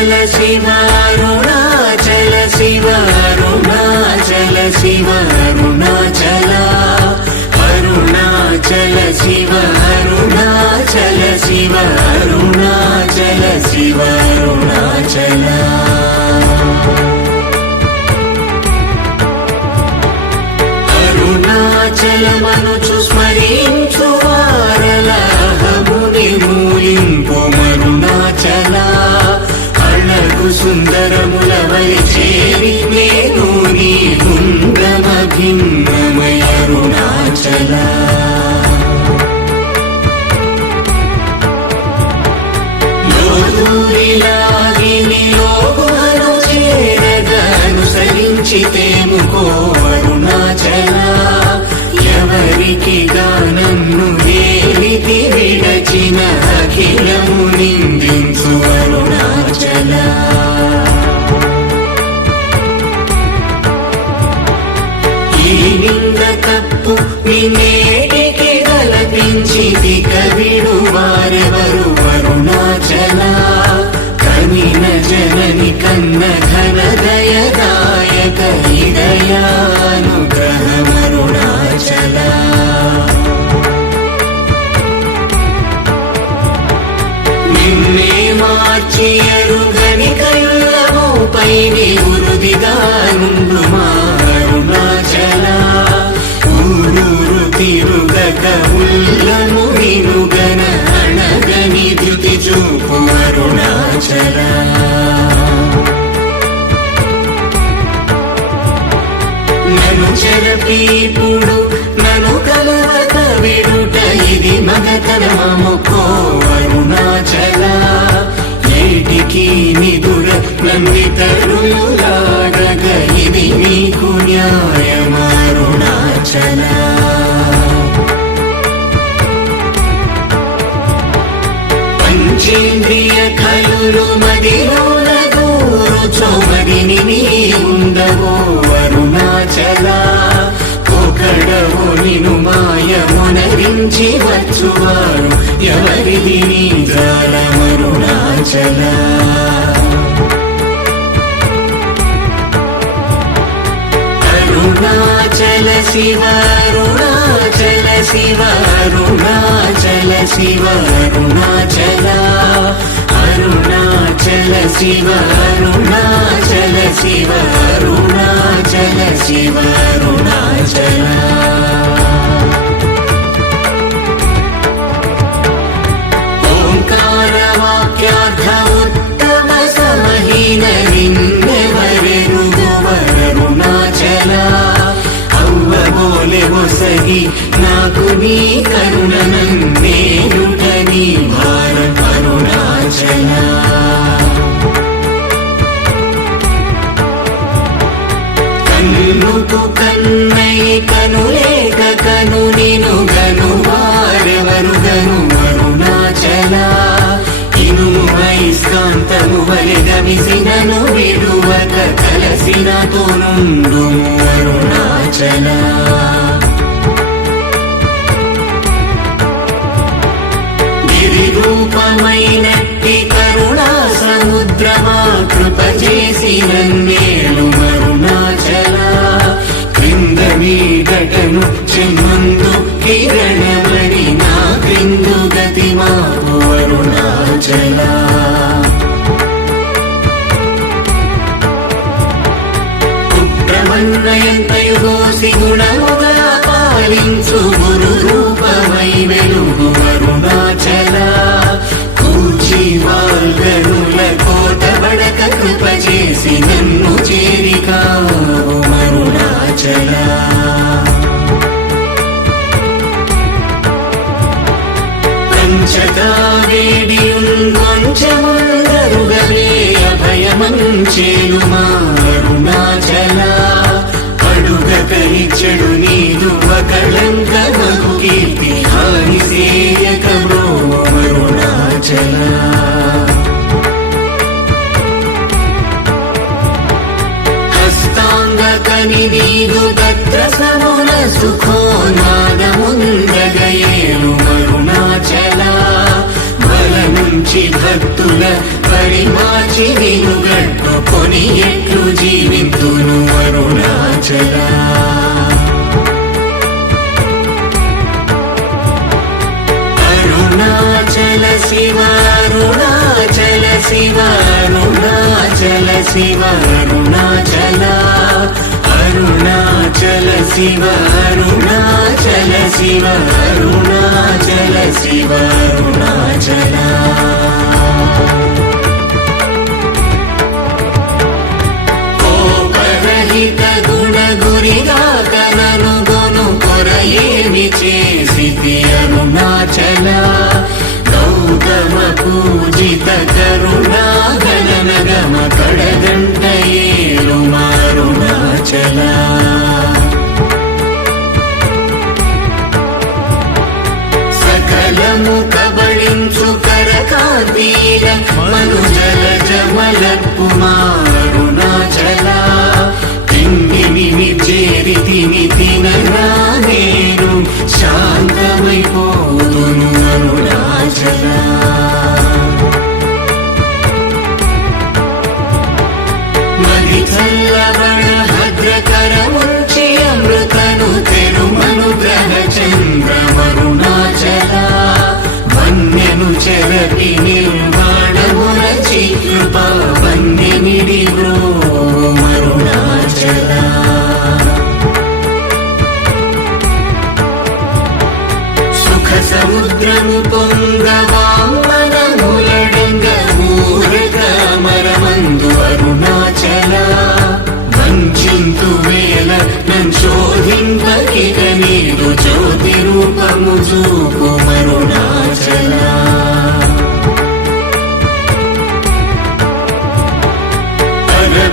అరుణాచల శివ అరుణాచల శివ అరుణాచల శివ అరుణాచల అరుణాచల శివ అరుణాచల శివ అరుణాచల శివ అరుణాచల అరుణాచలమనుచు స్మరించు వారలహముని మూలింపు మరుణాచల అళ్ళకు సుందరముల చేరి నేను నీ గుండమ భిన్నమయ అరుణాచల లోదూరిలాగిని లోగుహను అరుణాచల ఎవరికి గానన్ను దేవితి విడచిన అఖిలం నిదుర నందితరులు లాగగ ఇది నీకు న్యాయమారుణాచల. పంచేంద్రియ కలులు మదిలోన గోరుచోమదిని నీ ఉండవో అరుణాచల. ఒకడవో నిను మాయమునరించి వచ్చువారు ఎవరిది నీ జాలమరుణాచల. అరుణాచల శివ అరుణాచల శివ అరుణాచల శివ అరుణాచల అరుణాచల శివ అరుణాచల శివ అరుణాచల శివ అరుణాచల ఓంకారవాక్యార్థ ఉత్తమ సమహీన నిన్నెవరెరుగవరుణాచల మోసగి నాకు నీ కరుణనందేయుట నీ భారత అరుణాచల కన్నుకు కన్నై కనులేక కను నిను గను వారెవరు గను అరుణాచల ఇనుము ఐస్కాంతము వలె గమిసినను విడువక కలసినతో నుండు అరుణాచల చేసి పంచగా వేడియుంగొంచెముందరుగవే అభయమంచేను అడుగక ఇచ్చడు నీదు ఒకళంక మగు కీర్తి హాని అరుణాచల హస్తాంగ కని నీదు తత్ర నాదముందగయేను అరుణాచల బల నుంచి భక్తుల పరి మడి గట్టుకొని ఎట్లు జీవింతును అరుణాచల. అరుణాచల శివ అరుణాచల శివ అరుణాచల శివ అరుణాచల. అరుణాచల శివ అరుణాచల శివ అరుణాచల శివ అరుణాచల. కోపరహిత గుణ గురిగా కనను గొను కొర ఏమి అరుణాచల. గౌతమ పూజిత కరుణా గణన గమ కడగంట ఏలు మారుణాచల రూపము చూపు మరుణాచల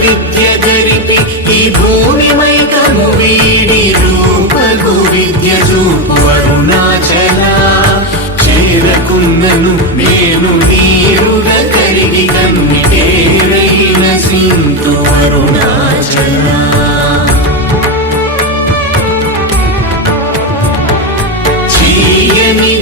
విద్య జరిపి ఈ భూమి మైకము వీడిరు. చేరకున్నను నేను నీరుగ కరిగి కన్నిటేరైన సింతు అరుణాచల. చీయని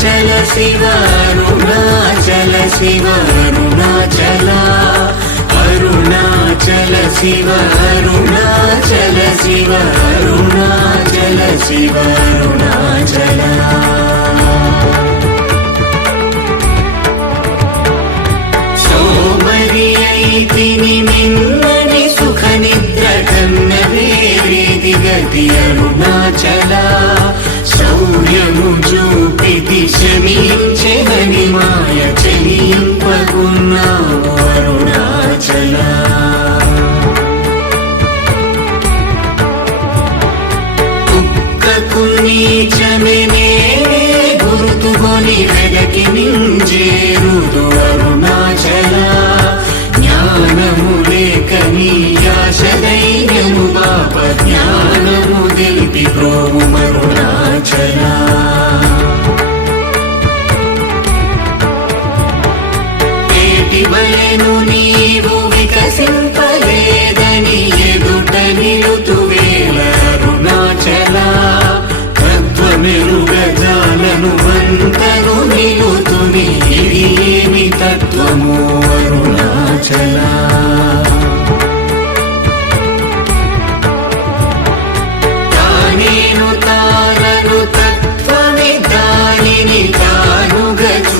అరుణాచల శివ అరుణాచల శివ అరుణాచల. అరుణాచల శివ అరుణాచల శివ అరుణాచల శివ అరుణాచల. సోమరి అయితిని నిన్నని సుఖ నిద్ర కన్న వేరేది గతి అరుణాచల. శౌర్యము చూపితి శమించెనని మాయ చెలింపకున్నావు అరుణాచల కుక్కకు నీచమే గుర్తుకొని వెదకి నింజేరుదు అరుణాచల జ్ఞానము లేక నీ ఆశ ధైర్యము పాప జ్ఞానము తెలిపి ప్రోము అరుణాచలా ఏటి వలెను నీవు వికసింపలేదని ఎదుట నిలుతువేల అరుణాచల తత్వమెరుగజాలను వంతరు నిలుతుని ఇది ఏమి తత్వము? అరుణాచలా.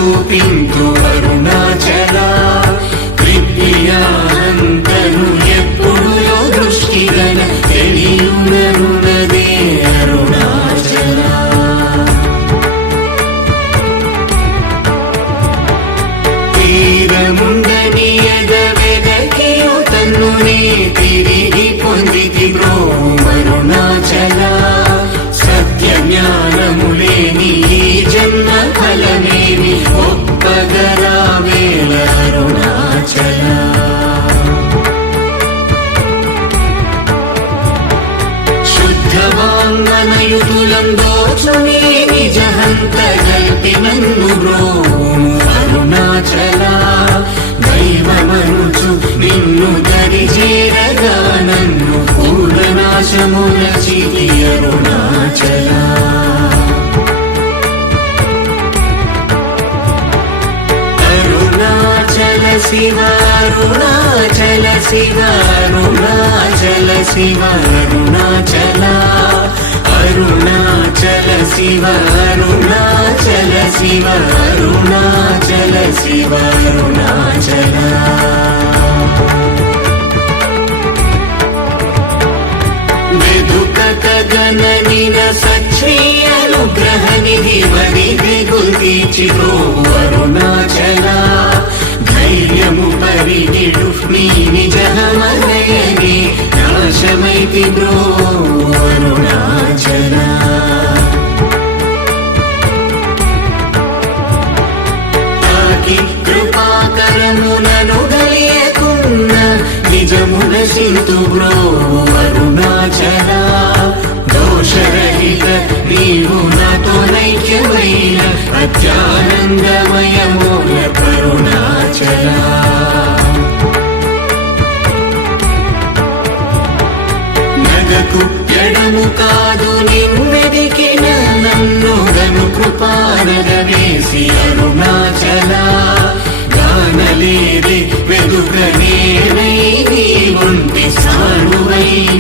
చూపింతు అరుణాచల. విద్యానంతను ఎప్పుడు దృష్టి గల తెలియునరునదే అరుణాచల. తీరముందని ఎదవెదకియు తన్ను నే ప్రగల్పిమన్ను బ్రోము అరుణాచల దైవమరుచు నిన్ను దరిచేరగా నన్ను పూర్ణనాశమున చితి అరుణాచల అరుణాచల శివ అరుణాచల శివ అరుణాచల శివ అరుణాచల అరుణా అరుణాచల శివ అరుణాచల శివ అరుణాచల శివ అరుణాచల గణనిన సచ్చి అనుగ్రహ నిధి వదిది గుల్దీచిరో అరుణాచల ధైర్యము పరిగిడు నీ నిజమనయని నాశమైతి బ్రో అరుణాచల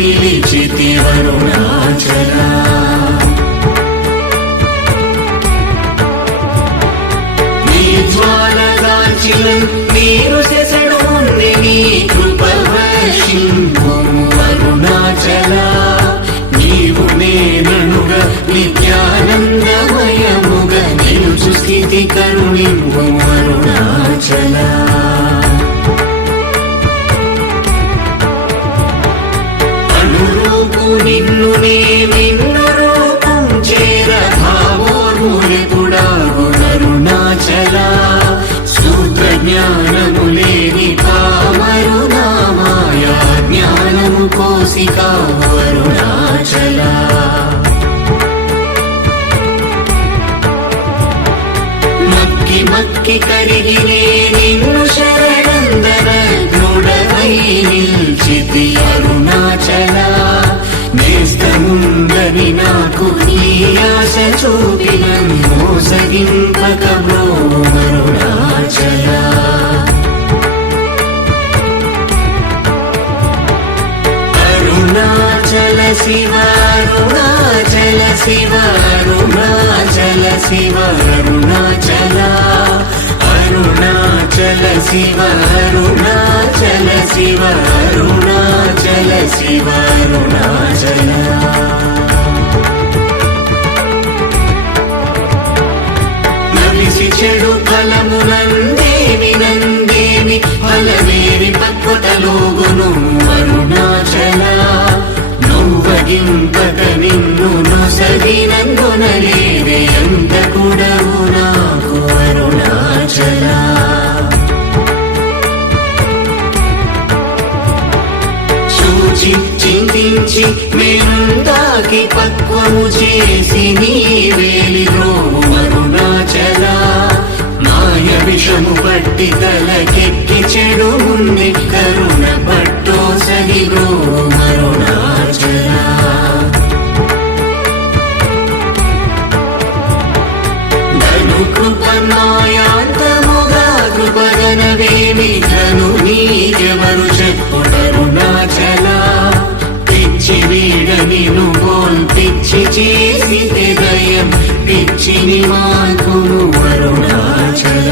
నిలిచితి అరుణాచల నీ జ్వాలగాంచిన నీరు చూపిన మోసగింపక బ్రో అరుణాచల అరుణాచల శివ అరుణాచల శివ అరుణాచల శివ అరుణాచల. అరుణాచల శివ అరుణాచల శివ అరుణాచల శివ అరుణాచల. కృపగనవేమి ధను నీకెవరు చెప్పుటరుణాచల పిచ్చి వీడని నువ్వోల్ పిచ్చి చేసి హృదయం పిచ్చిని మాకును అరుణాచల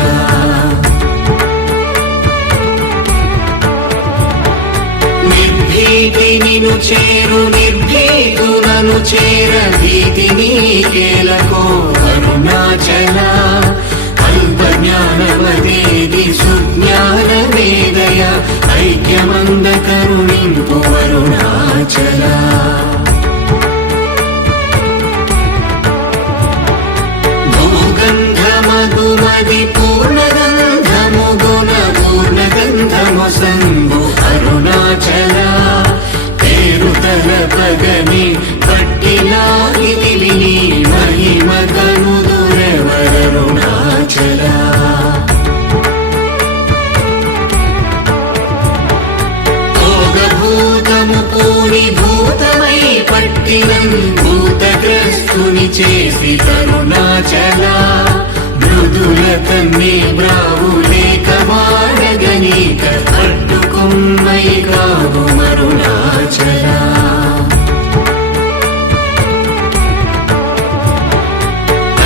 నిర్భీతి నిను చేరు నిర్భీతులను చేర భీతి నీకేలకో అరుణాచల అల్ప జ్ఞానవదేది జ్ఞానమదేది సుజ్ఞాన వేదయ ఐక్యమంద కరుణింపు వరుణాచల. అరుణాచల భూగంధమధుమది పూర్ణగంధము గుణ పూర్ణగంధము సంగ దైవం భూతగ్రస్తుని చేసి తరుణాచలా మృదులతన్నే బ్రావులేక మారగనీక పట్టుకుమ్మై కావు మరుణాచలా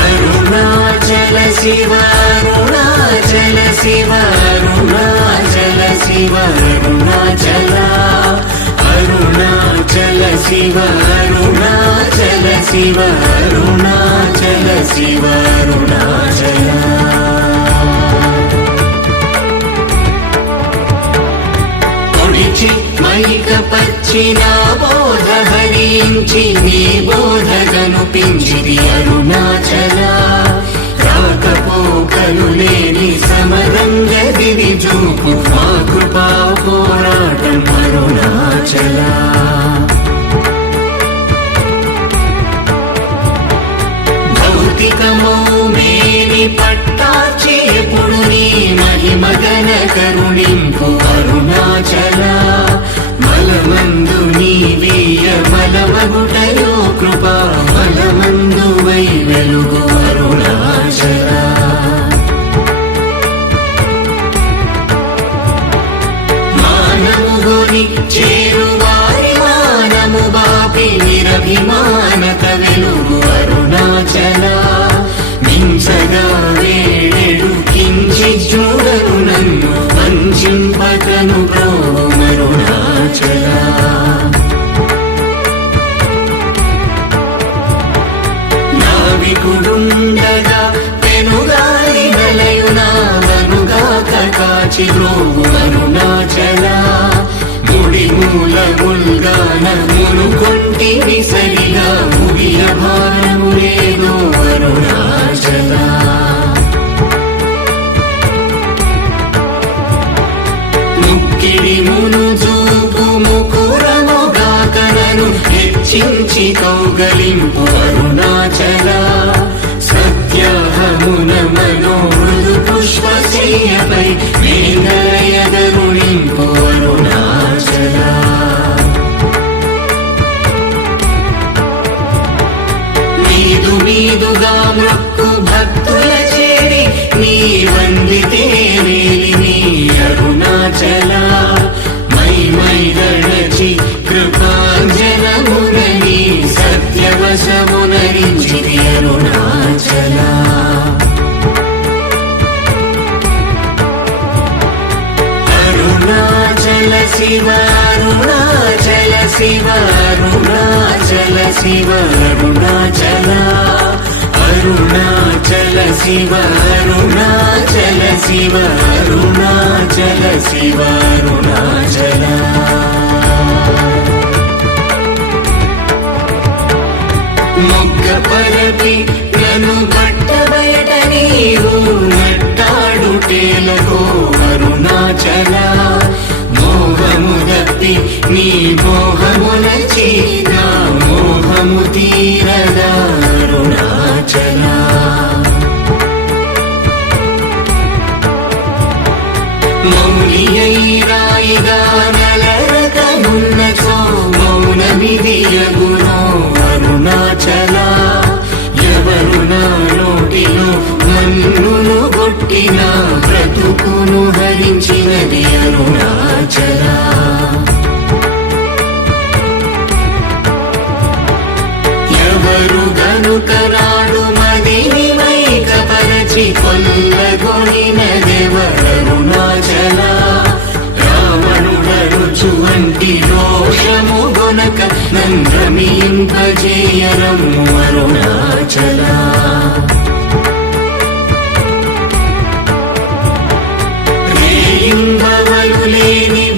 అరుణాచల శివ అరుణాచల శివ అరుణాచల శివ అరుణాచల అరుణాచల శివ. అరుణాచల శివ అరుణాచల పొడిచి మైక పచ్చిన బోధ హరించి నీ బోధ కనుపించిది అరుణాచల రాకపోకలు లేని సమరంగ దివి చూపు మా కృపా పోరాటం అరుణాచల. భౌతికమౌ మేని పట్టాచి ఎప్పుడు నీ మహిమగన కరుణింపు. అరుణాచల ముడి మూల ముల్గాన మునుకొంటి విసరిగా ముగియ భారము లేదు అరుణాచల. ముక్కిడి మును చూపు ముకురముగాకనను హెచ్చించి కౌగలింపు అరుణాచల. సత్యాహమున మనోమృదు పుష్పశయ్యపై మేఘయదరుణింపు నీదుగా మీదుగా మృక్కు భక్తుల చేరి నీ వందితే వేలి నీ అరుణాచల. మై మై గణచి కృపాంజనమునని సత్యవశమునరించిది అరుణాచల. అరుణాచల శివ అరుణాచల శివ అరుణాచల శివ అరుణా శివ అరుణాచల శివ అరుణాచల శివ అరుణాచల మొగ్గ పరపి నను బట్ట బయట నీవు నట్టాడుటేలకో అరుణాచల గొనక నంద్రమింపజేయరము అరుణాచల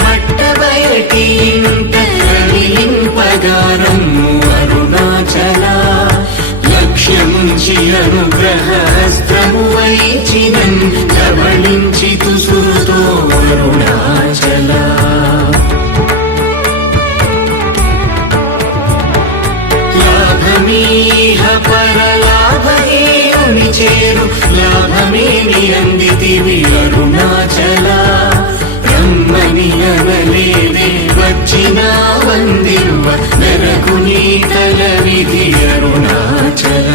బట్ట బయటి ఇంట రవిలింపగారము అరుణాచల లక్ష్యముంచి అనుగ్రహస్త్రము వైచినన్ కబళించి తుసురుతో అరుణాచల చేరు లాభమేమి అందితివి అరుణాచల. బ్రహ్మని అనలేదే వచ్చిన వందిరువ నరకుని తల విధి అరుణాచల.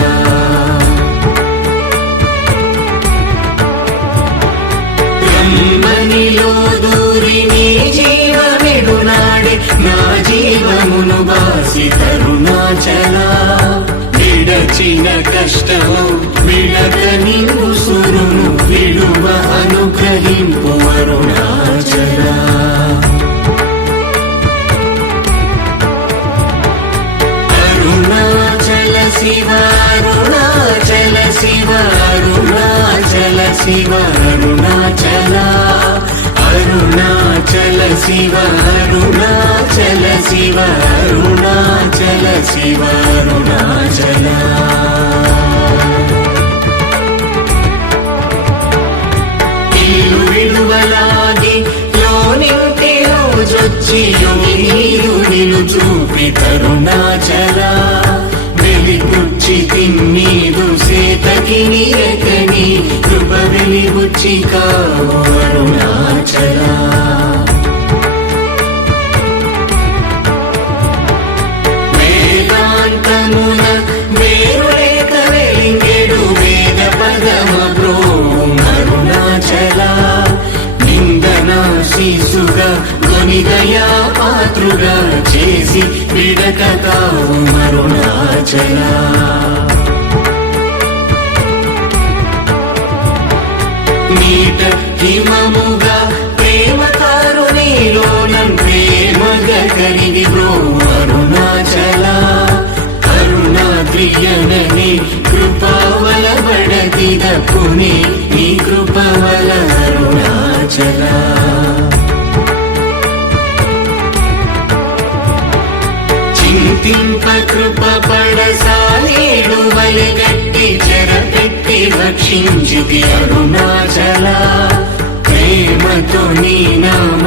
బ్రహ్మనిలో దూరి నీ జీవమిడునాడే నా జీవమును బాసి తరుణాచల. విడచిన కష్టము నీ ఉసురును విడువ అనుగ్రహింపు అరుణాచల. అరుణాచల శివ అరుణాచల శివ అరుణాచల శివ అరుణాచల. అరుణాచల శివ అరుణాచల శివ అరుణాచల శివ అరుణాచల. చూపి తరుణాచల వెలిగుచ్చి తిన్నీరు సేతకి నీరకని కృప వెలిగుచ్చి కావు వేదాంతమున వేరులేక వెలింగెడు వేద పదమ బ్రో అరుణాచల నిందన నీ దయా పాత్రుగా చేసి విడక కావు అరుణాచల నీట హిమముగా ప్రేమ కారుణిలోనం ప్రేమగా కరిగి బ్రో అరుణాచల కరుణాద్రియనని కృపావల బడదిద పుని నీ కృపవల అరుణా చింతింప కృప పడసాలేడు వలెగట్టి చెరపెట్టి భక్షించితి అరుణాచల. ప్రేమతో నీ నామ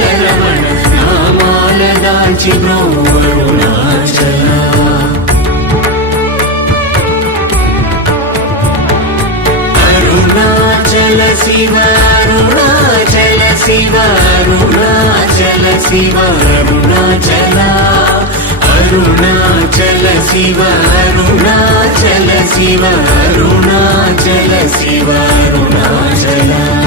రమణ నామాల దాచి అరుణాచల అరుణాచల శివ అరుణాచల శివ అరుణాచల శివ అరుణాచల. అరుణాచల శివ అరుణాచల శివ అరుణాచల శివ అరుణాచల.